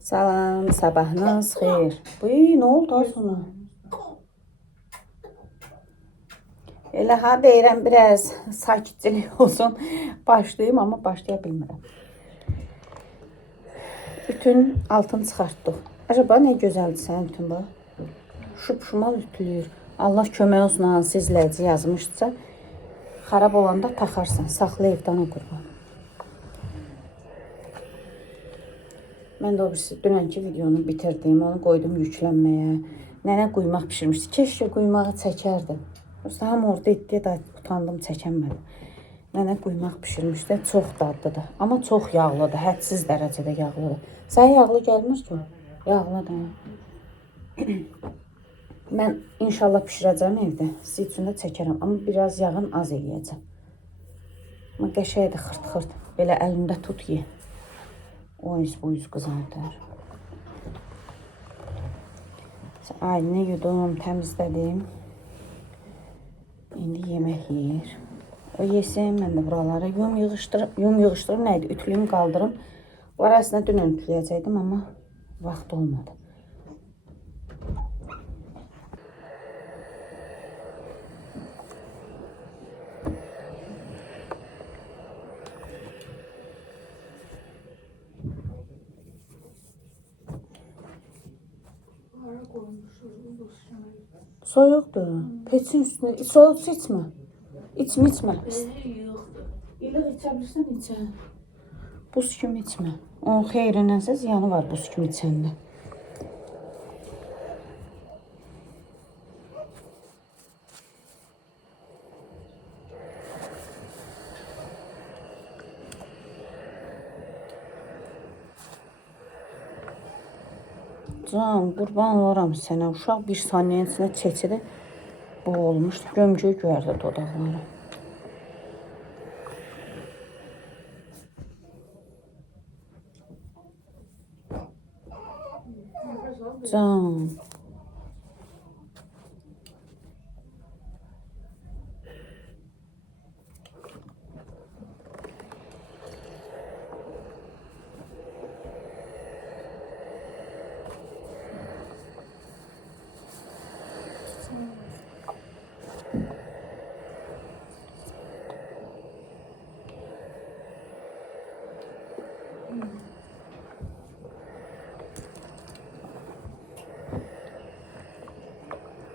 Salam, sabahınız xeyir. Ne oldu az ona? Elə ha deyirəm biraz sakitçilik olsun. Başlayayım amma başlaya bilmirəm. Ütün altını çıxartdıq. Acaba ne gözəldir sənin ütün bax. Şupşumal ütülüyür. Allah kömək olsun hansı izləyici yazmışsa. Xarab olanda taxarsan. Saxla evdən qurban. Mən də o birisi dünənki videonu bitirdim. Onu qoydum yüklənməyə. Nənə quymaq pişirmişdi. Keşke quymağı çəkərdi. Tam orada etdiyə də utandım, çəkənmədim. Nənə quymaq pişirmişdi. Çox dadlıdır. Amma çox yağlıdır. Hədsiz dərəcədə yağlıdır. Sən yağlı gəlmir ki? Yağlıdır. Mən inşallah pişirəcəm evdə. Siz üçün də çəkərəm. Amma biraz yağın az eləyəcəm. Amma qəşəydir xırt-xırt. Belə əlində tut ye. O yüz bu yüz qızardır. Ailini yudum, təmizlədim. İndi yemək yeyir. O yesin, mən də buraları yum yığışdırım nəydi? Ütülüyüm qaldırım. Bunlar əslində dünən ütüləyəcəkdim, amma vaxt olmadı. Soyuqdur. Peçin üstüne. Soğuk su içme. İçme. İlıq içə bilirsən içə. Buz kimi içmə. Onun xeyrinənsə ziyanı var buz kimi içəndə. Can, qurban oluram sənə. Uşaq bir saniyənin içində çeçidi boğulmuşdu. Gömgöy göyərdi dodaqları. Can.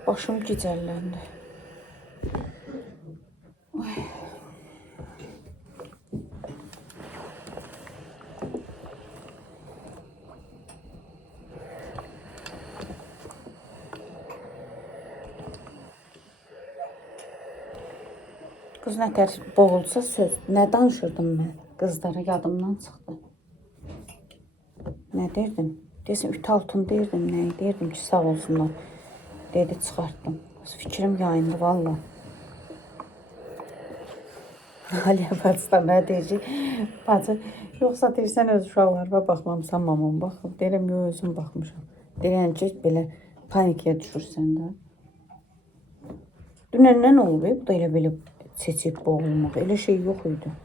Başım gicəlləndi. Qız nətər boğulsa söz. Nə danışırdım mən? Qızlara yadımdan çıxdı. Nə derdim? Desin ütü altını derdim. Nə derdim ki sağ olsunlar. Dedi çıxartdım. Fikrim yayındı valla. Aliyə bacıdan nə deyəcək? Bacı, yoxsa deyirsən öz uşaqlarıma baxmamısan mamam baxıb. Deyirəm, yox özüm baxmışam. Deyirəm ki, belə panikaya düşürsən də. Dünəndən olub, bu da elə belə seçib boğulmaq. Elə şey yox idi.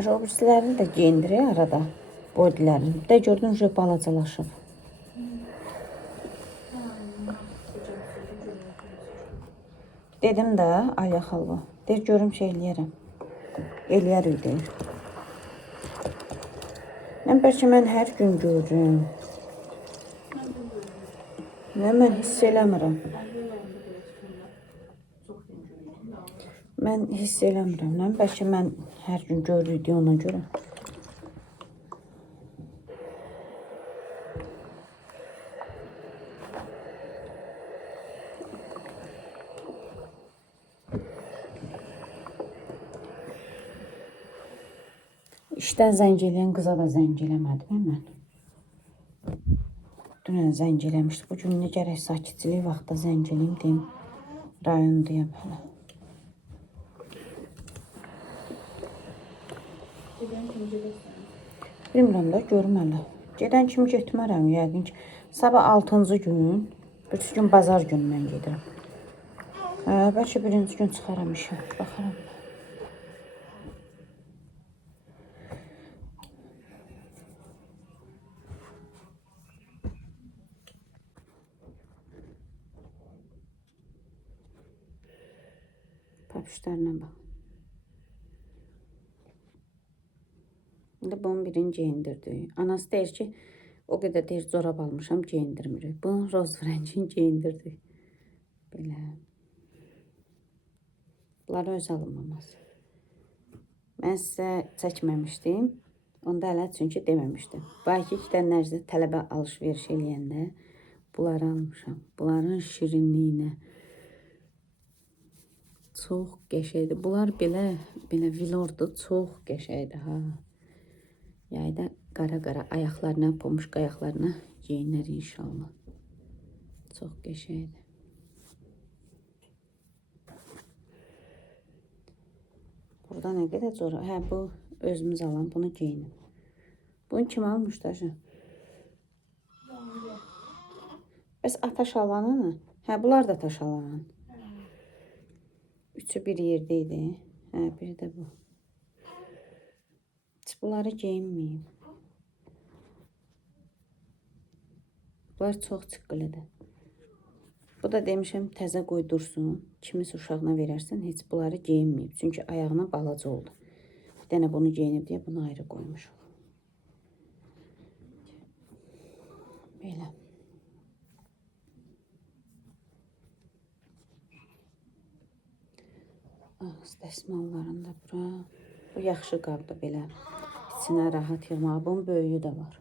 Robuslərini də geyindirir arada. Boydilərini. De gördün ki balacalaşıb. Dedim də Aliyə xalva. Deyir görüm şey eləyərəm. Eləyərik deyir. Bəlkə mən hər gün görürüm. Nə mən hiss eləmirəm. Mən hiss eləmirəm. Bəlkə mən hər gün görürük ona görə. İşdən zəng eləyən qıza da zəng eləmədim mən. Dünən zəng eləmişdi. Bugün nə gərək sakitçilik vaxtda zəng eləyim deyim. Rayondayım hələ. Bilmirəm də, görüm hələ. Gedən kimi getmərəm, yəqin ki. Sabah 6-cı gün, bütün gün bazar günü mən gedirəm. Bəlkə birinci gün çıxaram işə, baxaram. Papişlərlə bax. İndi bunun birini geyindirdik. Anası deyir ki, o qədər deyir corab almışam, geyindirmirik. Bunun roz rəngini geyindirdik. Belə. Bunları öz alınmaması. Mən sizə çəkməmişdim. Onda hələ çünki deməmişdim. Belki 2 dənə nəcdə tələbə alış-veriş eləyəndə bunları almışam. Bunların şirinliyinə. Çox qəşəngdir. Bunlar belə vilordur. Çox qəşəngdir ha. Yayda qara-qara ayaqlarına, pomuşqa ayaqlarına geyinər inşallah. Çox qəşəngdir. Burada nə qədər corab? Hə, bu özümüz alan, bunu geyinim. Bunu kim almış da? Bəs ataş alanı? Hə, bunlar da taş alan. Üçü bir yerdə idi. Hə, biri də bu. Bunları geyinməyim. Bunlar çox çıqqılıdır. Bu da demişəm təzə qoydursun. Kimis uşağına verərsən, heç bunları geyinməyib. Çünki ayağına balaca oldu. Bir dənə bunu geyinib deyə bunu ayrı qoymuşuq. Belə. Ağız dəsmallarında bura. Bu yaxşı qabdır belə. İçinə rahat yığmağa. Bunun böyüyü də var.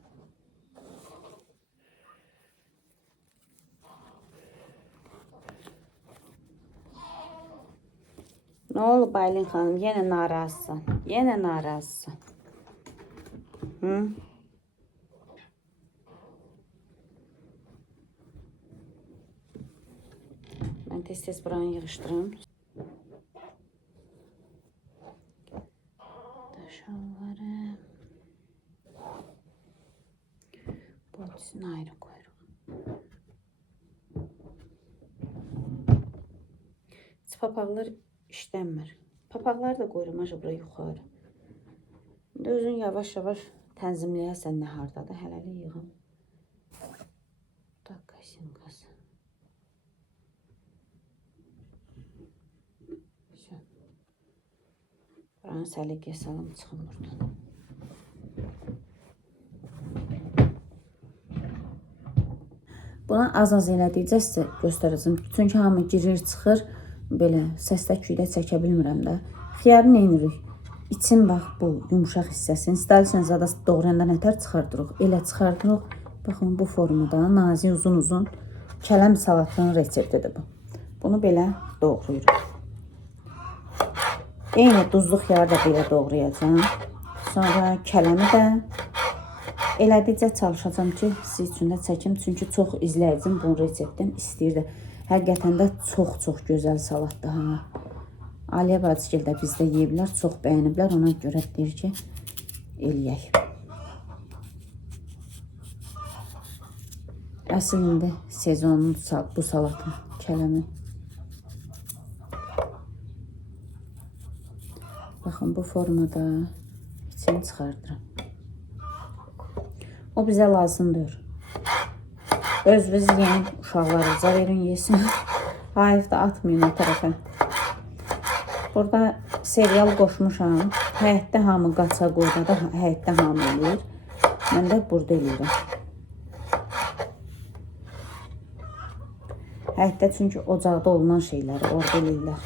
Nə olub Aylin xanım? Yenə narazısan. Yenə narazısan. Hı? Mən tez-tez buranı yığışdırım. Daşalları. Bu ikisini ayrı koyurum. Papaqlar işlənmir. Papaqları da qoyuram bura yuxarı. İndi özün yavaş-yavaş tənzimləyəsən nə hardadır. Hələlik yığım. Dakasinqası. Buranı səliqəyə salım çıxım buradan. Buna az-az elədikcə sizə göstərəcəm. Çünki hamı girir, çıxır. Belə səslə-küydə çəkə bilmirəm də. Xiyarı neyinirik? İçin bax bu yumuşaq hissəsini. İstərsən zada doğrayanda nətər çıxardırıq? Elə çıxardırıq. Baxın bu formada nazik uzun-uzun kələm salatının reseptidir bu. Bunu belə doğrayırıq. Eyni duzlu xiyarı da belə doğrayacağım. Sonra kələmi də elədikcə çalışacağım ki, siz üçün də çəkim. Çünki çox izləyicim bu reseptdən istəyirdi. Həqiqətən də çox-çox gözəl salatdır ha. Aliyə bacıgil də bizdə yeyiblər, çox bəyəniblər. Ona görə deyir ki, eləyək. Əsl indi sezonun bu salatın kələmi. Baxın bu formada içini çıxardıram. O bizə lazımdır. Özünüz yeyin, uşaqlarınıza verin, yesin. Hayif da atmayın o tərəfə. Burada serial qoşmuşam. Həyətdə hamı qaça qoyda da həyətdə hamı eləyir. Mən də burada eləyirəm. Həyətdə çünki ocaqda olunan şeyləri orada eləyirlər.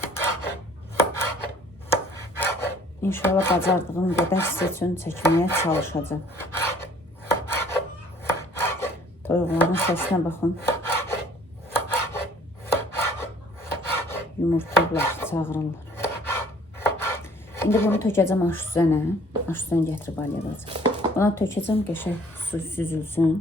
İnşallah bacardığım qədər sizə üçün çəkməyə çalışacağım. Toyuqların səsinə baxın. Yumurtayıblar, çağırırlar. İndi bunu tökəcəm aş süzənə. Aş süzən gətirib Aliyə bacım. Buna tökəcəm, qəşəng su süzülsün.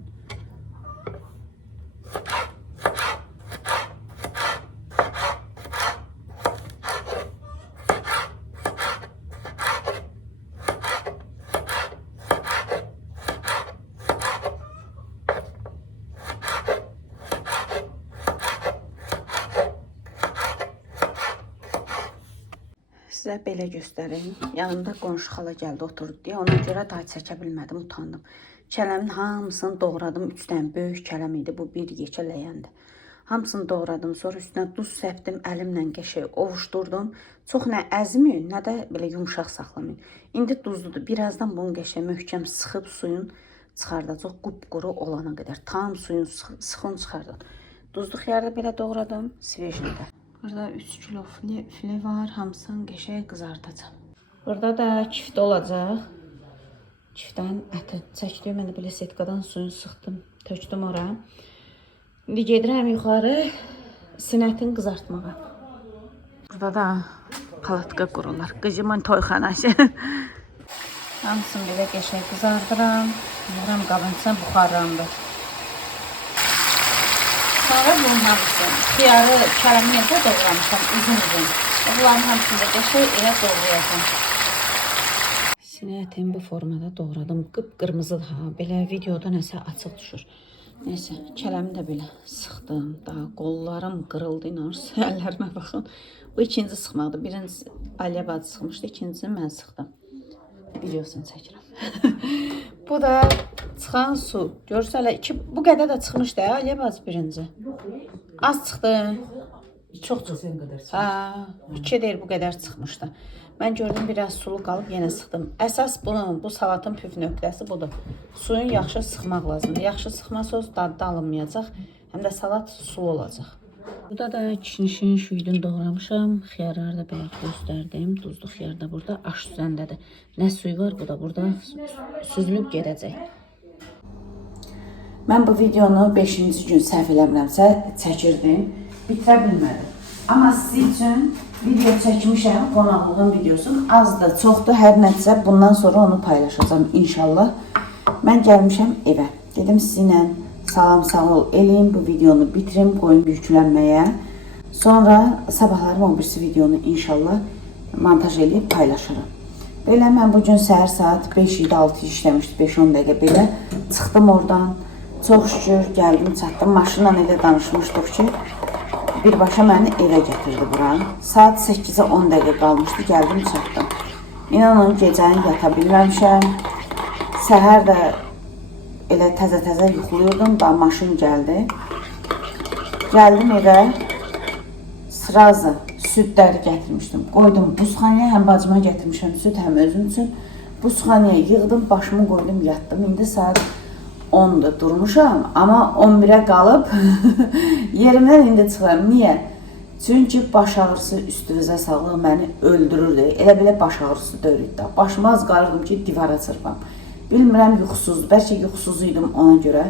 Sizə belə göstərim. Yanımda qonşu xala gəldi, oturdu deyə. Ona görə daha çəkə bilmədim, utandım. Kələmin hamısını doğradım. 3 dənə böyük kələm idi. Bu bir yekə ləyəndi. Hamısını doğradım. Sonra üstünə duz səpdim. Əlimlə qəşəng ovuşdurdum. Çox nə əzməyin, nə də belə yumşaq saxlamayın. İndi duzludur. Birazdan bunu qəşəng möhkəm sıxıb suyun çıxardacaq. Qupquru olana qədər. Tam suyun sıxın çıxardın. Duzlu xiyarı da belə doğradım. Svejində. Burada 3 kilo file var. Hamısını qəşəng qızardacağım. Burada da kifte olacaq. Kifdən əti çəkdim. Mən də belə setkadan suyunu sıxdım. Tökdüm ora. İndi gedirəm yuxarı sinətin qızartmağa. Burada da palatka qurular. Qızımın toyxanası. Hamısını belə qəşəng qızardıram. Yığıram qabınca buxarlandı. Sonra bunun hamısını, xiyarı, kələmi necə doğramışam, uzun-uzun. Bunların hamısını da qəşəng elə doğrayacağım. Sinə ətimi bu formada doğradım. Qıpqırmızıdır ha. Belə videoda nəsə açıq düşür. Neyse, kələmi də belə sıxdım. Daha qollarım qırıldı, inanırsınız. Əllərimə baxın. Bu ikinci sıxmaqdır. Birincisi Aliyə bacı sıxmışdı, ikincisini mən sıxdım. Videosunu çəkirəm. Bu da çıxan su. Görürsə, bu qədər də çıxmışdı, Aliyə bacı birinci. Az çıxdı. Çox çıxdı. Hə, 2 deyil, bu qədər çıxmışdı. Mən gördüm, biraz sulu qalıb, yenə sıxdım. Əsas bunun, bu salatın püf nöqtəsi budur. Suyun yaxşı sıxmaq lazımdır. Yaxşı sıxmasız dadı alınmayacaq, həm də salat sulu olacaq. Burada da kişnişin şüydün doğramışam. Xiyarları da belə göstərdim. Duzlu xiyar da burada aş üzəndədir. Nə suyu var, bu da burada süzülüb gedəcək. Mən bu videonu 5-ci gün səhv eləmirəmsə çəkirdim. Bitirə bilmədim. Amma siz üçün video çəkmişəm, qonaqlığın videosunu. Azdır, çoxdur, hər nəticə bundan sonra onu paylaşacağım inşallah. Mən gəlmişəm evə. Dedim sizinlə salam sağ ol eləyim, bu videonu bitirim, qoyum yüklənməyə. Sonra sabahlarım 11-ci videonu inşallah montaj eləyib paylaşırım. Belə mən bugün səhər saat 5-6 işləmişdi, 5-10 dəqiqə belə. Çıxdım oradan, çox şükür gəldim, çatdım. Maşınla elə danışmışdıq ki, birbaşa məni evə gətirdi bura. Saat 8-ə 10 dəqiqə qalmışdı, gəldim, çatdım. İnanın, gecəni yata bilməmişəm. Səhər də elə təzə-təzə yuxuluyordum, daha maşın gəldi. Gəldim evə, sırazı südləri gətirmişdim. Qoydum buzxanaya, həm bacıma gətirmişəm süd, həm özüm üçün. Buzxanaya yığdım, başımı qoydum, yatdım. İndi saat 10'dur, durmuşam, amma 11'ə qalıb yerimdən indi çıxıram. Niyə? Çünki baş ağrısı üstünüzə sağlıq məni öldürürdü. Elə belə baş ağrısı döyürdü. Başıma az qarırdım ki, divara çırpam. Bilmirəm, yuxusuz, bəlkə yuxusuz idim ona görə.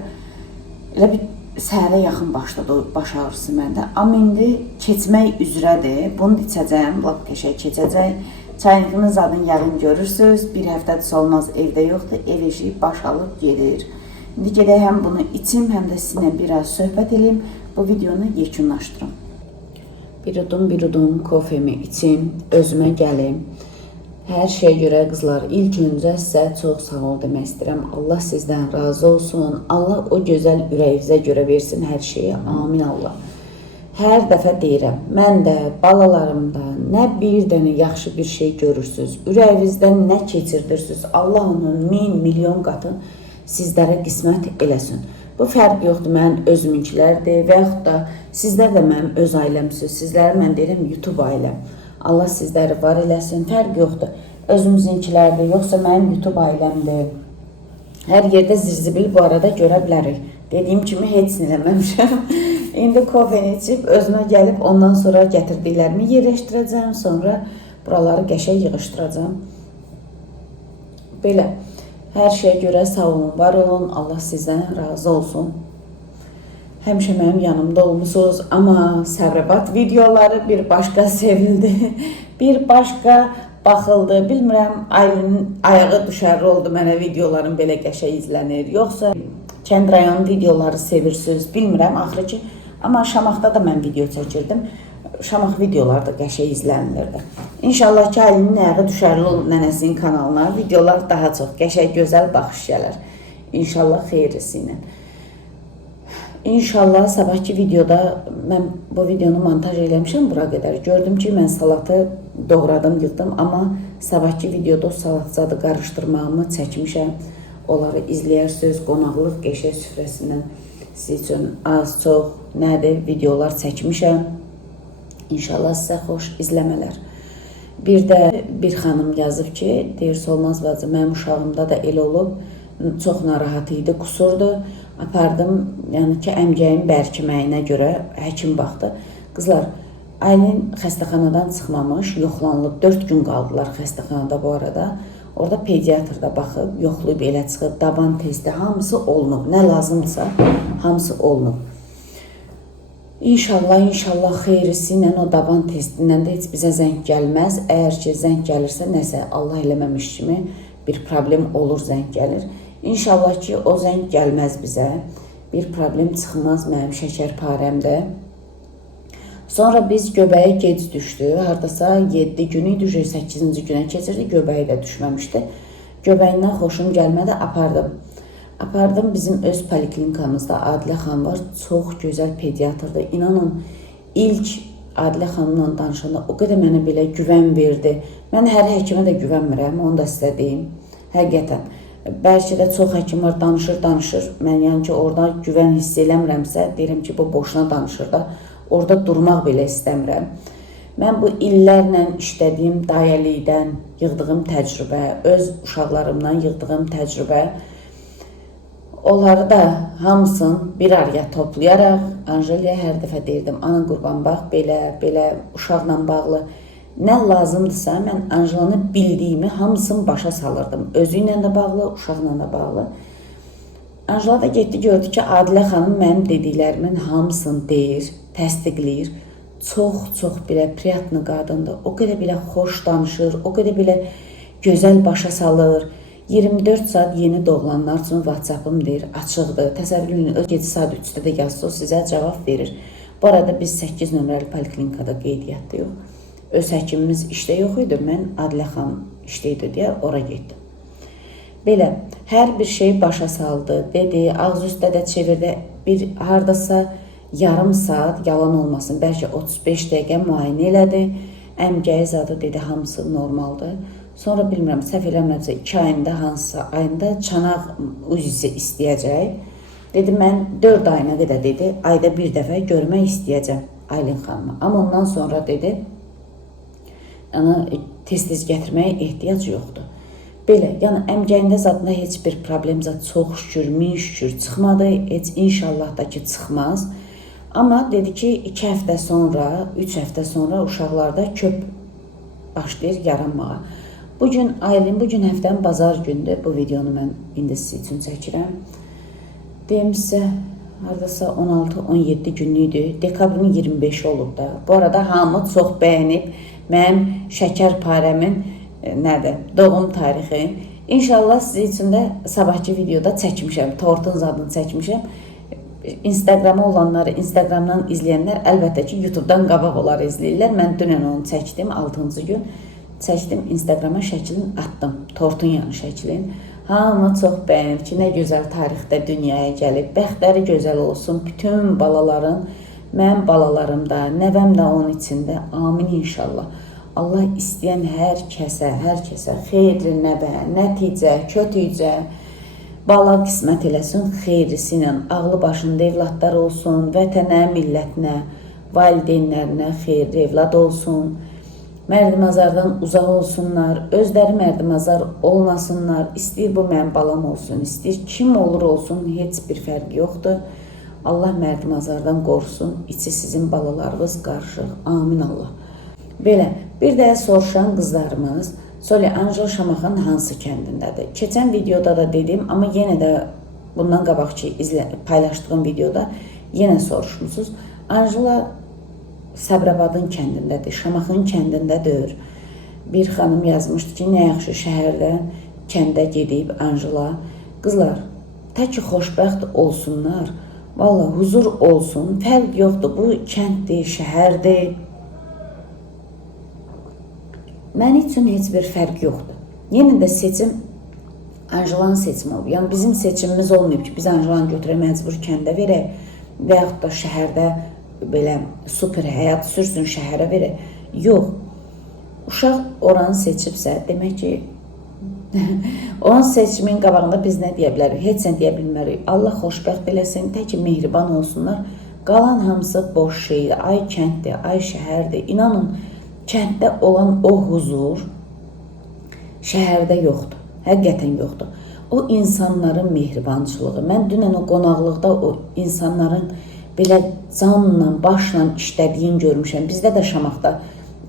Elə bir səhərə yaxın başladı baş ağrısı məndə. Amma indi keçmək üzrədir. Bunu içəcəyim, lap qəşəng keçəcək. Çaynikimin zadını yağın görürsünüz. Bir həftədir olmaz, evdə yoxdur. Ev eşi baş alıb gedir. İndi gedək həm bunu içim, həm də sizinlə biraz söhbət edeyim. Bu videonu yekunlaşdırım. Bir udum kofemi içim, özümə gəlim. Hər şeyə görə qızlar, ilk öncə sizə çox sağ ol demək istəyirəm. Allah sizdən razı olsun. Allah o gözəl ürəyinizə görə versin hər şeyi. Amin Allah. Hər dəfə deyirəm, mən də, balalarım da nə bir dənə yaxşı bir şey görürsünüz. Ürəyinizdən nə keçirdirsiniz. Allah onun 1000 milyon qatı sizlərə qismət eləsin. Bu fərq yoxdur, mən özümünkilərdir və yaxud da sizlər də mənim öz ailəmsiniz. Sizləri mən deyirəm YouTube ailəm. Allah sizləri var eləsin, fərq yoxdur. Özümüzünkilərdir, yoxsa mənim YouTube ailəmdir. Hər yerdə zirzibil bu arada görə bilərik. Dediyim kimi heç nə eləməmişəm. İndi kofeni içib, özümə gəlib, ondan sonra gətirdiklərimi yerləşdirəcəm. Sonra buraları qəşəng yığışdıracam. Belə. Hər şeyə görə sağ olun, var olun, Allah sizdən razı olsun. Həmişə mənim yanımda olmuşsunuz, amma Səbrəbat videoları bir başqa sevildi, bir başqa baxıldı. Bilmirəm, Aylinin ayağı düşərli oldu mənə videoların belə qəşəng izlənir. Yoxsa kənd rayon videoları sevirsiniz, bilmirəm, axırı ki. Amma Şamaxda da mən video çəkirdim. Şamax videoları da qəşəng izlənilirdi. İnşallah ki, Aylinin ayağı düşərli olub nənəsinin kanalına. Videolar daha çox qəşəng, gözəl baxış gələr. İnşallah xeyrisi ilə. İnşallah sabahki videoda mən bu videonu montaj eləmişəm bura qədər. Gördüm ki, mən salatı doğradım, yığdım, amma sabahki videoda o salat zadı qarışdırmağımı çəkmişəm. Onları izləyərsiniz, qonaqlıq qəşəng süfrəsindən sizin üçün az, çox, nədir videolar çəkmişəm. İnşallah sizə xoş izləmələr. Bir də bir xanım yazıb ki, deyir, Solmaz bacı, mənim uşağımda da elə olub, çox narahat idi, qusurdu. Apardım, yəni ki, əmgəyin bərkiməyinə görə həkim baxdı. Qızlar, Aylin xəstəxanadan çıxmamış, yoxlanılıb, 4 gün qaldılar xəstəxanada bu arada. Orada pediatr da baxıb, yoxlayıb elə çıxıb, daban testi, hamısı olunub. Nə lazımdırsa, hamısı olunub. İnşallah xeyrisi ilə o daban testindən də heç bizə zəng gəlməz. Əgər ki, zəng gəlirsə, nəsə Allah eləməmiş kimi bir problem olur, zəng gəlir. İnşallah ki, o zəng gəlməz bizə. Bir problem çıxmaz mənim şəkərparəmdə. Sonra biz göbəyə gec düşdü. Hardasa 7 günü idi, 8-ci günə keçirdi. Göbəyi də düşməmişdi. Göbəyindən xoşum gəlmədi, apardım. Apardım bizim öz poliklinikamızda Adilə xanım var. Çox gözəl pediatrdır. İnanın, ilk Adilə xanımla danışanda o qədər mənə belə güvən verdi. Mən hər həkimə də güvənmirəm, onu da sizə deyim. Həqiqətən. Bəlkə də çox həkim var, danışır. Mən yəni ki, orada güvən hiss eləmirəmsə, deyirəm ki, bu boşuna danışır da. Orada durmaq belə istəmirəm. Mən bu illərlə işlədiyim dayəlikdən yığdığım təcrübə, öz uşaqlarımdan yığdığım təcrübə, onları da hamısını bir araya toplayaraq Anjeliya hər dəfə deyirdim, ana qurban bax, belə uşaqla bağlı nə lazımdırsa, mən Anjelanı bildiyimi hamısını başa salırdım. Özü ilə də bağlı, uşaqla da bağlı. Anjela da getdi, gördü ki, Adilə xanım mənim dediklərimin hamısını deyir, təsdiqləyir. Çox belə priyatlı qadındır. O qədər belə xoş danışır, o qədər belə gözəl başa salır. 24 saat yeni doğulanlar üçün WhatsApp-ım deyir, açıqdır. Təsəvvür edin, öz gecə saat 3-də də yazsa, o sizə cavab verir. Bu arada biz 8 nömrəli poliklinikada qeydiyyatda yox. Öz həkimimiz işdə yox idi, mən Adilə xanım işdə idi deyə ora getdim. Belə, hər bir şey başa saldı, dedi, ağız üstə də çevirdi, bir hardasa yarım saat, yalan olmasın, bəlkə 35 dəqiqə müayinə elədi, əmgəyi zadı dedi, hamısı normaldır. Sonra bilmirəm, səhv eləmirəmsə 2 ayında, hansısa ayında çanaq uzisi istəyəcək. Dedi, mən 4 ayına qədər dedi, ayda bir dəfə görmək istəyəcəm Aylin xanımı. Amma ondan sonra dedi, yəni tez-tez gətirməyə ehtiyac yoxdur. Belə, yəni əmgəyində zadında heç bir problem zad çox şükür, min şükür çıxmadı, heç inşallah da ki çıxmaz. Amma dedi ki 2 həftə sonra, 3 həftə sonra uşaqlarda köp başlayır yaranmağa. Bugün Aylin, bugün həftənin bazar gündür, bu videonu mən indi sizin üçün çəkirəm. Deyim sizə, haradasa 16-17 günlüydür, dekabrın 25 olub da. Bu arada hamı çox bəyənib mənim şəkərparəmin doğum tarixi. İnşallah sizin üçün də sabahki videoda çəkmişəm, tortun zadını çəkmişəm. Instagrama olanları, Instagramdan izləyənlər əlbəttə ki, YouTube'dan qabaq olar izləyirlər. Mən dünən onu çəkdim, 6-cı gün. Çəkdim, Instagrama şəklini atdım, tortun yanı şəklin. Hamı çox bəyənib ki, nə gözəl tarixdə dünyaya gəlib, bəxtləri gözəl olsun, bütün balaların, mənim balalarım da, nəvəm də onun içində, amin inşallah. Allah istəyən hər kəsə xeyirli nəbə, nəticə, kötücə, bala qismət eləsin, xeyrisi ilə, ağlı başında evladlar olsun, vətənə, millətinə, valideynlərinə xeyirli evlad olsun. Mərdimazardan uzaq olsunlar, özləri mərdimazar olmasınlar, istəyir bu mənim balam olsun, istəyir kim olur olsun, heç bir fərqi yoxdur. Allah mərdimazardan qorusun, içi sizin balalarınız qarışıq, amin Allah. Belə, bir də soruşan qızlarımız, Soli Anjel Şamaxın hansı kəndindədir? Keçən videoda da dedim, amma yenə də bundan qabaqki paylaşdığım videoda yenə soruşmuşsunuz. Anjela Səbrabadın kəndindədir, Şamaxın kəndindədir. Bir xanım yazmışdı ki, nə yaxşı şəhərdən kəndə gedib Anjela. Qızlar, tək ki xoşbəxt olsunlar, valla huzur olsun, fərq yoxdur, bu kənddir, şəhərdir. Mən üçün heç bir fərq yoxdur. Yenə də seçim Anjelanın seçimi olub. Yəni bizim seçimimiz olmayıb ki, biz Anjelanı götürək məcbur kəndə verək. və yaxud da şəhərdə belə super həyat sürsün, şəhərə verir. Yox. Uşaq oranı seçibsə, demək ki, onun seçimin qabağında biz nə deyə bilərik? Heç nə deyə bilmərik. Allah xoşbəxt eləsin, tək ki, mehriban olsunlar. Qalan hamısı boş şeydir. Ay kənddir, ay şəhərdir. İnanın, kənddə olan o huzur şəhərdə yoxdur. Həqiqətən yoxdur. O insanların mehribançılığı. Mən dünən o qonaqlıqda o insanların belə canla, başla işlədiyini görmüşəm. Bizdə də Şamaxda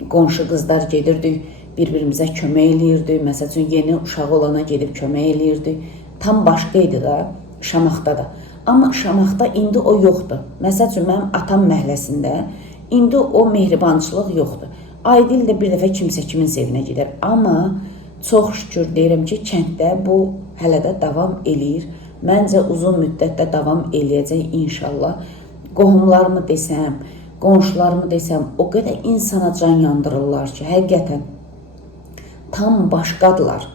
qonşu qızlar gedirdik, bir-birimizə kömək eləyirdik. Məsəl üçün, yeni uşağı olana gedib kömək eləyirdik. Tam başqa idi da Şamaxda da. Amma Şamaxda indi o yoxdur. Məsəl üçün, mənim atam məhəlləsində indi o mehribançılıq yoxdur. Ayda ildə bir dəfə kimsə kimin evinə gedər. Amma çox şükür deyirəm ki, kənddə bu hələ də davam eləyir. Məncə uzun müddətdə davam eləyəcək inşallah. Qohumlarımı desəm, qonşularımı desəm, o qədər insana can yandırırlar ki, həqiqətən tam başqadılar.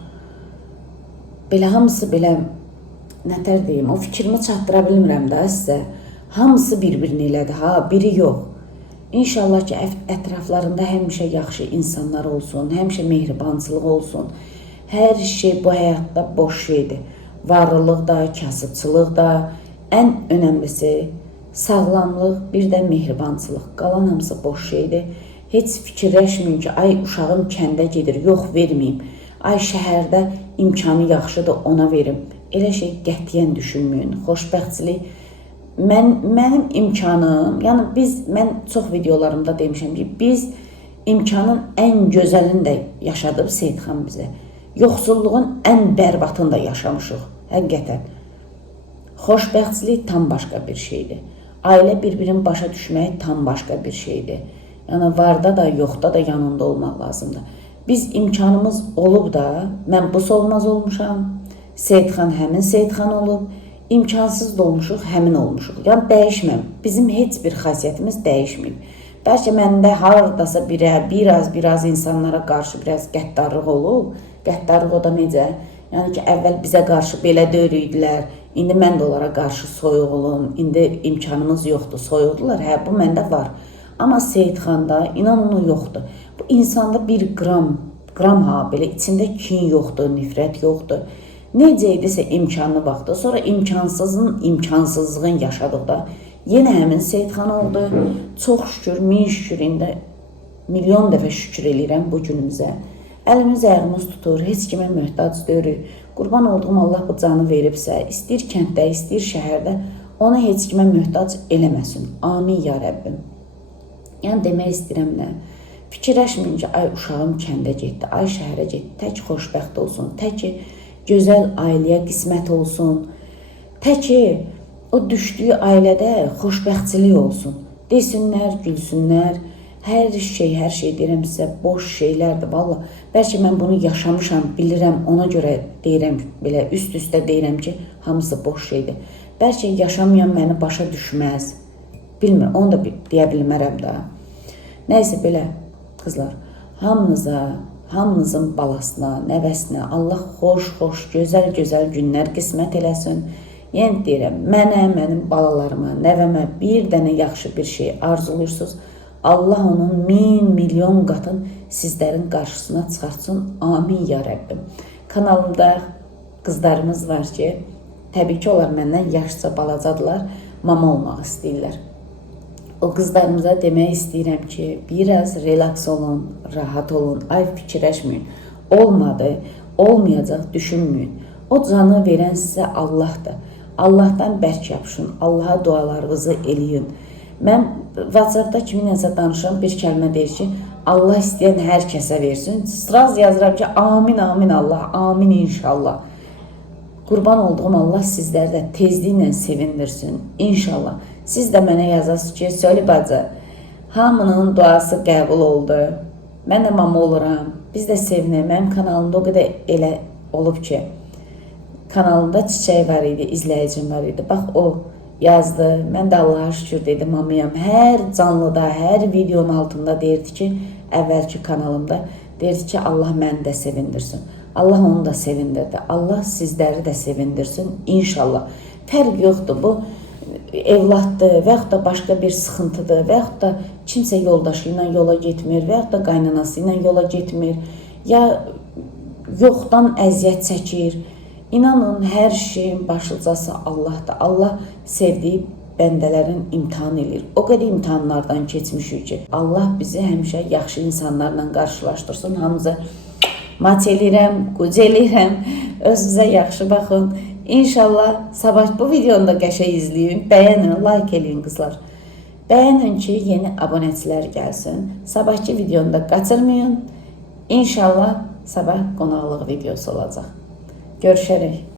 Belə hamısı belə, nətər deyim, o fikrimi çatdıra bilmirəm də sizə. Hamısı bir-birini elədi, ha, biri yox. İnşallah ki, ətraflarında həmişə yaxşı insanlar olsun, həmişə mehribançılıq olsun. Hər şey bu həyatda boş şeydir. Varlılıq da, kasıbçılıq da, ən önəmlisi sağlamlıq, bir də mehribançılıq. Qalan hamısı boş şeydir. Heç fikirləşməyin ki, ay uşağım kəndə gedir, yox verməyim. Ay şəhərdə imkanı yaxşıdır, ona verim. Elə şey qətiyyən düşünməyin. Xoşbəxtçilik mənim imkanım, yəni mən çox videolarımda demişəm ki, biz imkanın ən gözəlini də yaşadıb Seyidxan bizə. Yoxsulluğun ən bərbatını da yaşamışıq, həqiqətən. Xoşbəxtçilik tam başqa bir şeydir. Ailə bir-birinin başa düşməyi tam başqa bir şeydir. Yəni varda da, yoxda da yanında olmaq lazımdır. Biz imkanımız olub da, mən bu olmaz olmuşam, Seyidxan həmin Seyidxan olub, imkansız da olmuşuq, həmin olmuşuq. Yəni dəyişməm. Bizim heç bir xasiyyətimiz dəyişməyib. Bəlkə məndə haradasa biraz insanlara qarşı biraz qəddarlıq olub. Qəddarlıq o da necə? Yəni ki, əvvəl bizə qarşı belə döyürdülər. İndi mən də onlara qarşı soyuq olum. İndi imkanımız yoxdur, soyuqdular. Hə, bu məndə var. Amma Seyidxanda inanın o yoxdur. Bu insanda bir qram ha, belə içində kin yoxdur, nifrət yoxdur. Necə idisə imkanlı vaxtda, sonra imkansızlığın yaşadıqda yenə həmin Seyidxan oldu. Çox şükür, min şükür, indi milyon dəfə şükür eləyirəm bu günümüzə. Əlimiz ayağımız tutur, heç kimə möhtac deyirik. Qurban olduğum Allah bu canı veribsə, istəyir kənddə, istəyir şəhərdə, ona heç kimə möhtac eləməsin. Amin ya Rəbbim. Yəni demək istəyirəm nə? Fikirləşməyin ki, ay uşağım kəndə getdi, ay şəhərə getdi, tək xoşbəxt olsun, tək ki gözəl ailəyə qismət olsun, tək ki o düşdüyü ailədə xoşbəxtçilik olsun. Desinlər, gülsünlər, hər şey deyirəm sizə, boş şeylərdir, valla. Bəlkə mən bunu yaşamışam, bilirəm, ona görə deyirəm, belə üst-üstə deyirəm ki, hamısı boş şeydir. Bəlkə yaşamayan məni başa düşməz, bilmir, onu da deyə bilmərəm da. Nəysə belə, qızlar, hamınızın balasına, nəvəsinə Allah xoş, gözəl günlər qismət eləsin. Yəni deyirəm, mənim balalarıma, nəvəmə bir dənə yaxşı bir şey arzulursunuz. Allah onun milyon qatın sizlərin qarşısına çıxartsın. Amin ya Rəbbim. Kanalımda qızlarımız var ki, təbii ki, onlar məndən yaşca balacadılar, mama olmaq istəyirlər. O qızlarımıza demək istəyirəm ki, biraz relaks olun, rahat olun, ay fikirləşməyin. Olmadı, olmayacaq, düşünməyin. O canı verən sizə Allahdır. Allahdan bərk yapışın, Allaha dualarınızı eləyin. Mən WhatsAppda kiminləsə danışıram, bir kəlmə deyir ki, Allah istəyən hər kəsə versin. Sıraz yazıram ki, amin Allah, amin inşallah. Qurban olduğum Allah sizləri də tezliklə sevindirsin, inşallah. Siz də mənə yazasınız ki, Söyle bacı, hamının duası qəbul oldu. Mən də mama oluram, biz də sevinir. Mənim kanalımda o qədər elə olub ki, kanalımda çiçək var idi, izləyicim var idi. Bax o yazdı, mən də Allah'a şükür dedim, mamayam. Hər canlıda, hər videonun altında deyirdi ki, əvvəlki kanalımda deyirdi ki, Allah məni də sevindirsin. Allah onu da sevindirdi. Allah sizləri də sevindirsin, inşallah. Fərq yoxdur bu. evladdır və yaxud da başqa bir sıxıntıdır və yaxud da kimsə yoldaşı ilə yola getmir və yaxud da qaynanası ilə yola getmir, ya yoxdan əziyyət çəkir. İnanın, hər şeyin başlıcası Allahdır. Allah sevdiyi bəndələrin imtihan edir. O qədər imtihanlardan keçmişik ki, Allah bizi həmişə yaxşı insanlarla qarşılaşdırsın. Hamınıza mat eləyirəm, quc eləyirəm. Özünüzə yaxşı baxın. İnşallah sabah bu videonu da qəşəng izləyin. Bəyənin, like eləyin qızlar. Bəyənin ki, yeni abunəçilər gəlsin. Sabahki videonu da qaçırmayın. İnşallah sabah qonaqlıq videosu olacaq. Görüşərək.